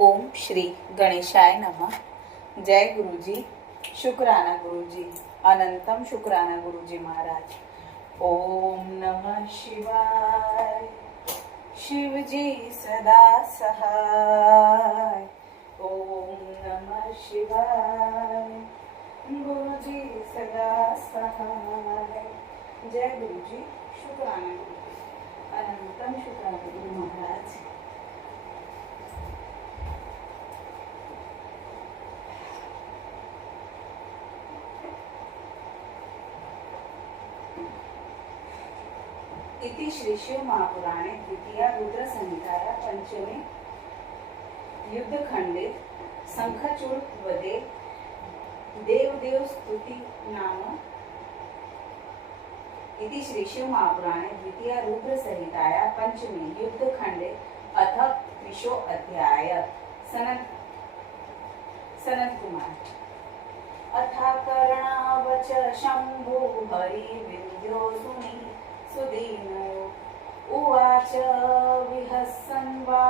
ओम श्री गणेशाय नमः। जय गुरुजी, शुक्राना गुरुजी, अनंतम शुक्राना गुरुजी महाराज। ओम नमः शिवाय। शिवजी सदा सहाय। ओम नमः शिवाय। गुरुजी सदा सहाय। जय गुरुजी, शुक्राना गुरुजी, अनंतम शुक्राना गुरु महाराज। इति श्री शिव महापुराणे द्वितीय रुद्र संहिताया पंचमे युद्धखंडे शंखचूड़ वदे देवदेव स्तुति नाम। इति श्री शिव महापुराणे द्वितीय रुद्र संहिताया पंचमे युद्धखंडे अथ त्रिशो अध्याय। सनत कुमार। अथा कर्णावच शंभु हरि विंध्यो सुनी सुदीनयो उवाच विहसन् वा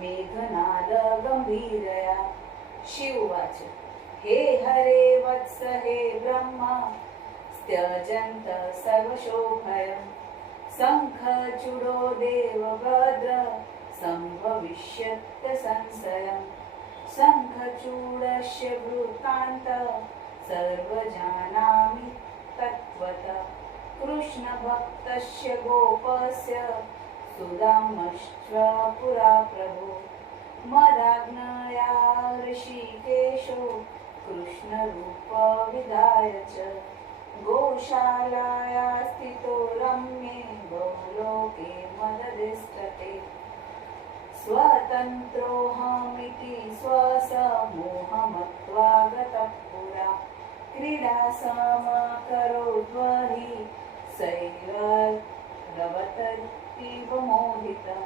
मेघनाद गंभीरया। शिव उवाच हे हरे वत्स हे ब्रह्म त्यजन्त सर्वशोभयं शंखचूडो देवभद्र संभविष्यत् संशयम्। शंखचूडस्य वृत्तान्त सर्वजानामि तत्त्वतः। कृष्णभक्तस्य गोपस्य सुदामश्च पुरा प्रभो मदाज्ञया ऋषिकेशो कृष्णरूपविधाय च गोशालाया स्थितो रम्ये बहुलोके मदधिष्ठते। स्वतन्त्रोऽहमिति स्वसमोहमत्वा गतः पुरा क्रीडा समकरोद्वहि सैरवतीव मोहितः।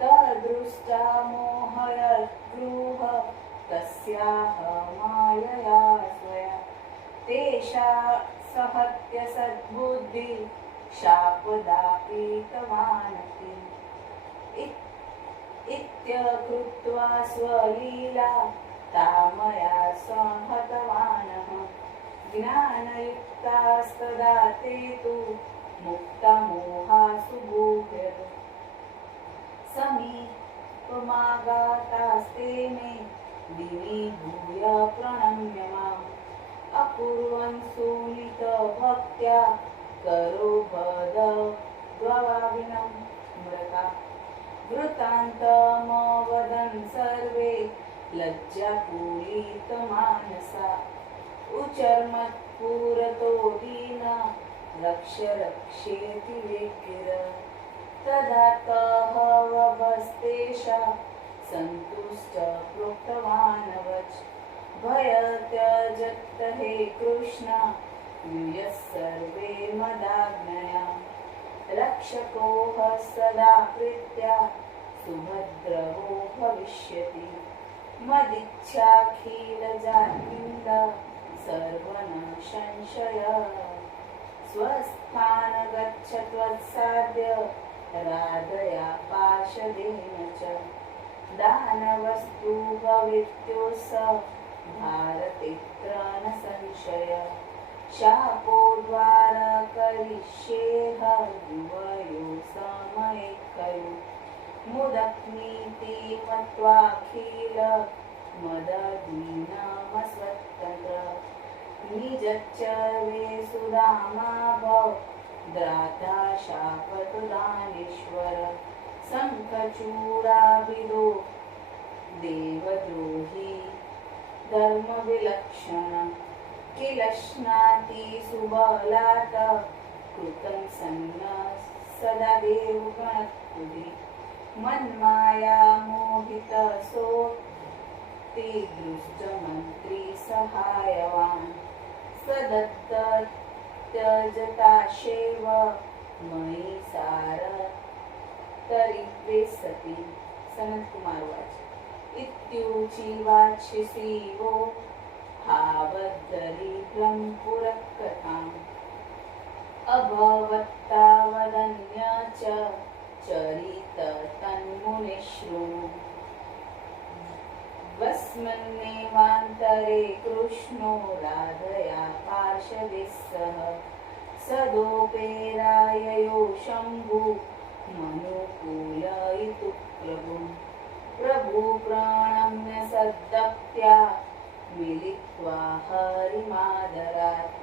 तदृष्टा मोहयद्गृह तस्याः मायया स्वया तेषा सहत्य सद्बुद्धि शापदापीतवानति। इत्यकृत्वा स्वलीला तामया संहतवानः। ज्ञानयुक्तास्तदा ते तु मुक्तमोहासु गुह्यः। समीपमागतास्ते मे दिवि भूय प्रणम्य माम् अकुर्वन् सुनीतभक्त्या करो भदद्वाविनं मृता। वृत्तान्तमवदन् सर्वे लज्जाकुलितमानसा उचर्मत्पुरतो दीना रक्ष रक्षेति वेगिर। तदा कहवस्तेषा सन्तुष्ट प्रोक्तवानवच भय त्यजत हे कृष्ण यूयः सर्वे मदाज्ञया। रक्षकोः सदा प्रीत्या सुभद्रवो भविष्यति मदिच्छाखिलजातिन्द सर्वन संशय। स्वस्थान गच्छ त्वत्साद्य राधया पाशदेन च दानवस्तु भवित्योऽस भारतेऽत्र न संशय। शापोद्वार करिष्येह युवयो समये खलु मुदक्नीति मत्वाखिल मदधीनमस्वतन्त्र। निजच्चर्वे सुदामा भव द्राता शापतु दानेश्वर। शंखचूडाभिदो देवद्रोही धर्मविलक्षण किल स्नाति सुबलात् कृतं सन्न सदा देवगणस्तुति। मन्माया मोहित सोऽति दृष्टमन्त्री सहायवान् सदत्त त्यजताशेव मयि सारतरित्वे सति। सनत कुमार उवाच इत्यूचि वाच्यसीवो हावद्दरिद्रं पुरःकथाम् अभवत्तावदन्य च चरित तन्मुने शृणु। वस्मन्नेवान्तरे कृष्णो राधया पार्षदे सह सदोपेराययो शम्भु मनुकूलयितु प्रभुम्। प्रभु प्रणम्य सद्भक्त्या मिलित्वा हरिमादरात्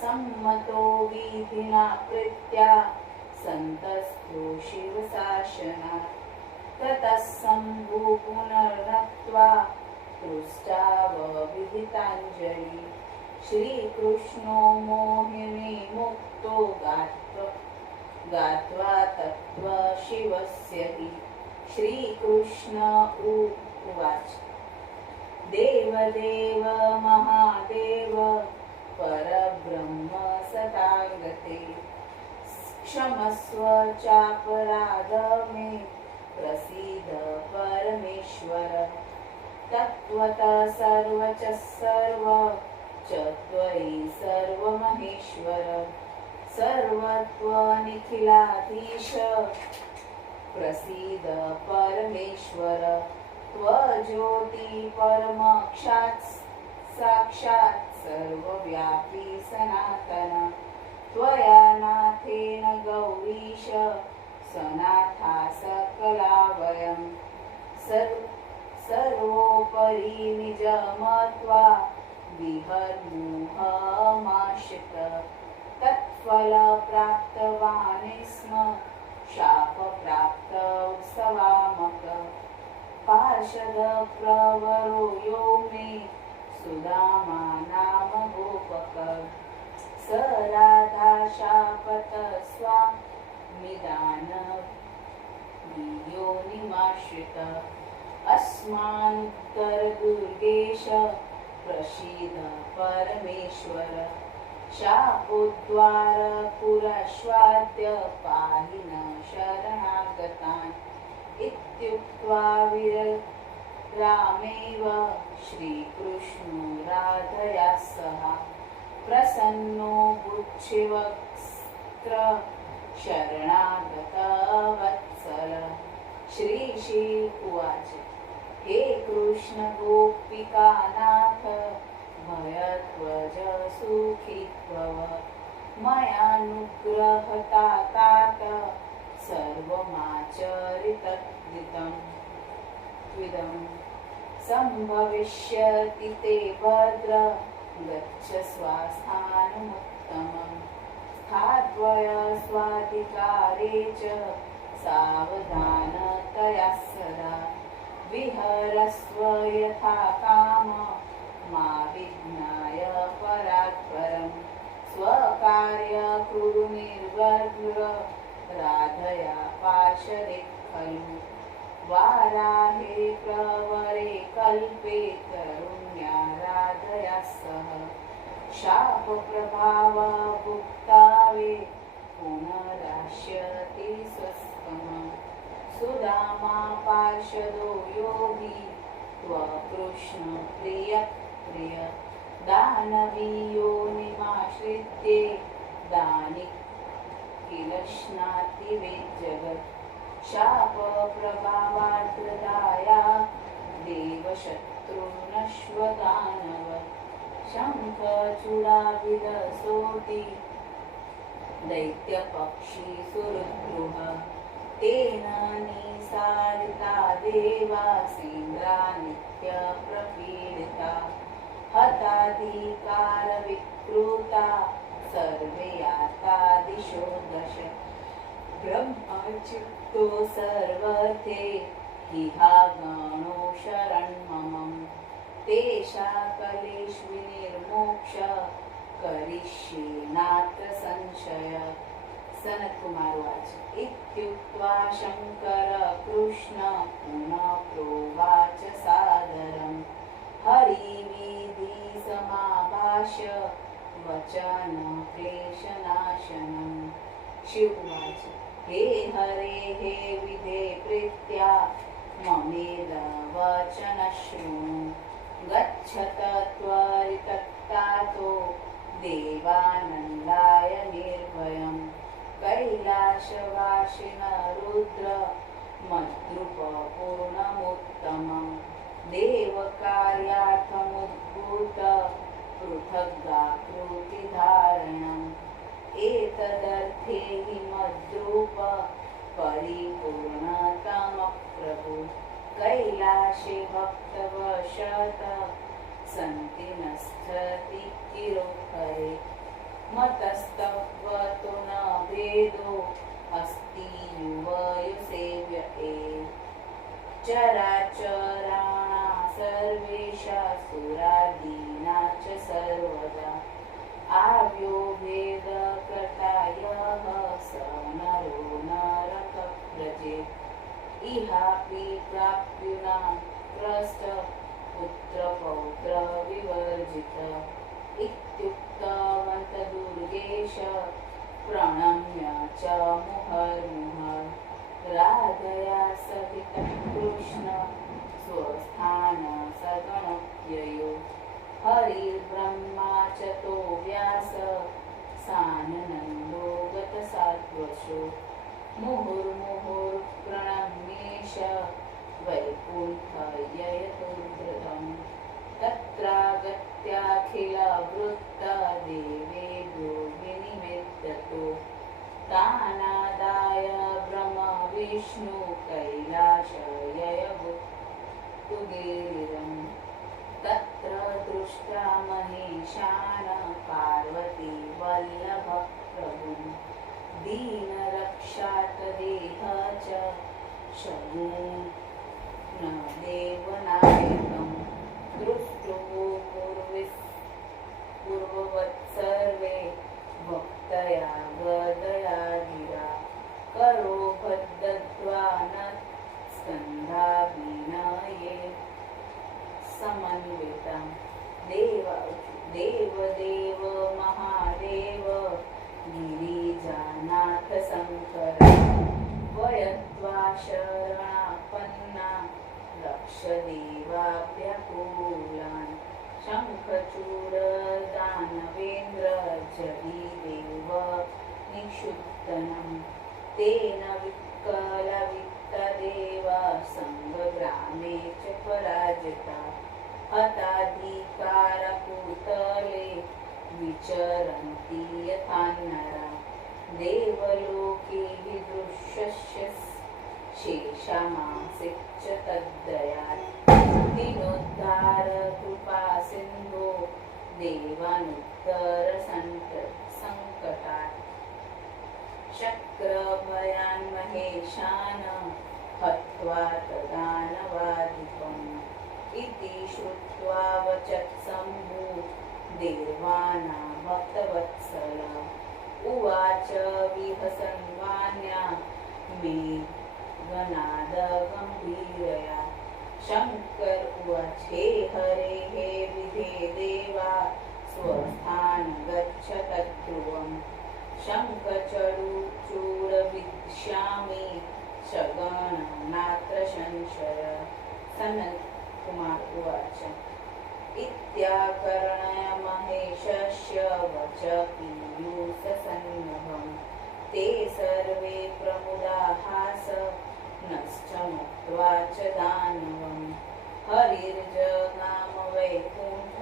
सम्मतो विधिना प्रीत्या सन्तस्तु शिवशासनात्। ततः शम्भु पुनर्नत्वा पृष्ठावविहिताञ्जलि श्रीकृष्णो मोहिनी मुक्तो गात्वा तत्त्वशिवस्य हि। श्रीकृष्ण उवाच देवदेव महादेव परब्रह्म सदागते क्षमस्व चापराधमे प्रसीद परमेश्वर। तत्त्वतः सर्वच सर्व च त्वयि सर्वमहेश्वर। सर्वत्वनिखिलाधीश प्रसीद परमेश्वर। त्वज्योति साक्षात् सर्वव्यापी सनातन। त्वया नाथेन गौरीश सनाथा सकला वयम्। सर्वोपरि निजमत्वा विहर्मुहमाश्रित तत्फल प्राप्तवान् स्म शापप्राप्त उत्सवामक। पार्षद प्रवरो यो मे सुदामा नाम गोपक। स राधा शापत स्वामिदान योनिमाश्रित। अस्मान्नुत्तरदुर्गेश प्रसीद परमेश्वर। शापोद्वार पुरस्वाद्य पाहि न शरणागतान्। इत्युक्त्वा विररामेव श्रीकृष्णो राधया सह प्रसन्नो बुद्धिवक्त्र शरणागतवत्सल। श्री उवाच हे कृष्ण गोपिकानाथ भयध्वज सुखी भव। मयानुग्रहतातात सर्वमाचरितम् त्विदम्। सम्भविष्यति ते भद्र गच्छ स्वस्थानमुत्तमम्। स्थात्वय स्वाधिकारे च सावधानतया सदा। विहरस्व यथा काम मा विघ्नाय परात्परम्। स्वकार्य कुरु निर्व्यग्र राधया पार्षदे खलु। वाराहे प्रवरे कल्पे तरुण्या राधया सह। शापप्रभावभुक्तावे पुनराश्यति स्वस्तमम्। सुदामा पार्षदो योगी त्वकृष्ण प्रिय दानवी योनिमाश्रित्ये दानि किल श्नाति वेज्जगत्। शापप्रभावाद्रदाया देवशत्रुनश्वदानव। शङ्खचूडाविलसोति दैत्यपक्षी सुहृद्रुह। तेन निसारिता देवासीन्द्रा नित्यप्रपीडिता। हताधिकारविकृता सर्वे याता दिशो दश। ब्रह्मचित्तो सर्वर्थे इहा गणो शरणमम। तेषा कलेष्विनिर्मोक्ष करिष्ये नात्र संशय। सनत कुमार उवाच इत्युक्त्वा शङ्कर कृष्ण पुनः प्रोवाच सादरम्। हरिविधि समाभाष्य वचन क्लेशनाशनम्। शिव उवाच हे हरे हे विधे प्रीत्या ममेद वचन शृणु। गच्छत त्वरितत्तातो देवानन्दाय निर्भयम्। कैलासवासिन रुद्र मद्रुपपूर्णमुत्तमं देवकार्यार्थमुद्भूत पृथग्गाकृतिधारणम् एतदर्थे हि मद्रूप परिपूर्णतमप्रभु कैलासे भक्तवशत सन्ति न स्थिति किरोहरे मतस्तवतो न भेदो अस्ति युवयुसेव्य एव चराचराणा सर्वेषा सुरादीना च सर्वदा आव्यो भेदकर्ता यः स नरो नरकः व्रजेत् इहापि प्राप्युना क्रस्ट पुत्रपौत्र विवर्जित इत्युक्तवन्त दुर्गेश प्रणम्य च मुहुर्मुहुः राधया सहितः कृष्ण स्वस्थान सगणव्ययो हरिर्ब्रह्मा च तो व्यास सानन्दो गतसात्वशो मुहुर्मुहुर्प्रणम्येष वैकुण्ठययतुर्भृतम् तत्रागत्याखिलवृत्तदेवेभ्यो विनिमित्ततो तानादाय ब्रह्म विष्णु कैलासययवुत्तुगिरिरम् तत्र दृष्ट्वा महेशान पार्वती वल्लभः प्रभुं दीनरक्षातदेह च शगुनदेवनायकम् दृष्टो पूर्ववत्सर्वे भक्तया गदया गिरा करो बद्धत्वा न स्कन्धाभिनये समन्वितं देवदेव महादेव गिरिजानाथ शङ्कर वयत्वा शरणापन्ना लक्षदेवाभ्यकुलान् शङ्खचूड दानवेन्द्र जडिदेव निक्षुब्धनं तेन विकलवित्तदेव सङ्गग्रामे च पराजिता हताधिकारकुतले विचरन्ति यथा नरा देवलोके हि दृश्यस्य शेषमासीत् च तद्दयात् दीनोद्धार कृपा सिन्धो देवानुत्तर सङ्कटात् शक्रभयान् महेशान् हत्वा तदानवाधिपम् इति श्रुत्वा वचत्सम्भु देवानां भक्तवत्सल उवाच विहसन्वान्या मेघनादगम्भीरया शङ्कर उवाच हे हरे हे विधे देवा स्वस्थान गच्छ तद्ध्रुवम् शङ्खचूडविष्यामि शगणनात्र संशय सनत्कुमार उवाच इत्याकर्ण्य महेशस्य वच पीयूषसन्मुखम् ते सर्वे प्रमुदाहास नश्च मुक्त्वा च दानवम् हरिर्जगाम वैकुण्ठ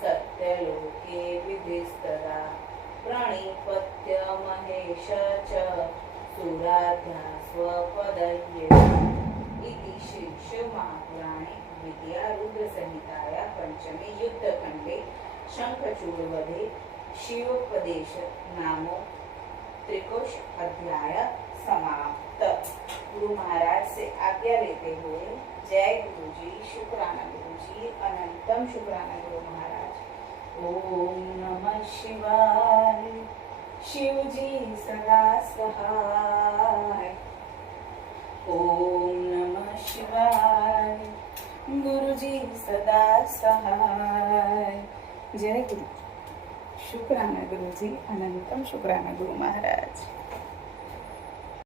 सत्यलोके विधिस्तदा प्रणिपत्य महेश च सुराध्या स्वपदयेषु इति श्री शिवमहापुराणे विद्यारुद्रसंहिताया पंचमे युद्धखंडे शंखचूडवधे शिवोपदेश नामो त्रिकोश अध्याय समाप्त। गुरु महाराज से आज्ञा लेते हुए जय गुरु जी, शुक्राना गुरु जी, अनंतम शुक्राना गुरु महाराज। ओम नमः शिवाय। शिव जी सदा सहाय। ओम नमः शिवाय। गुरु जी सदा सहाय। जय गुरु, शुक्राना गुरु जी, अनंतम शुक्राना गुरु महाराज।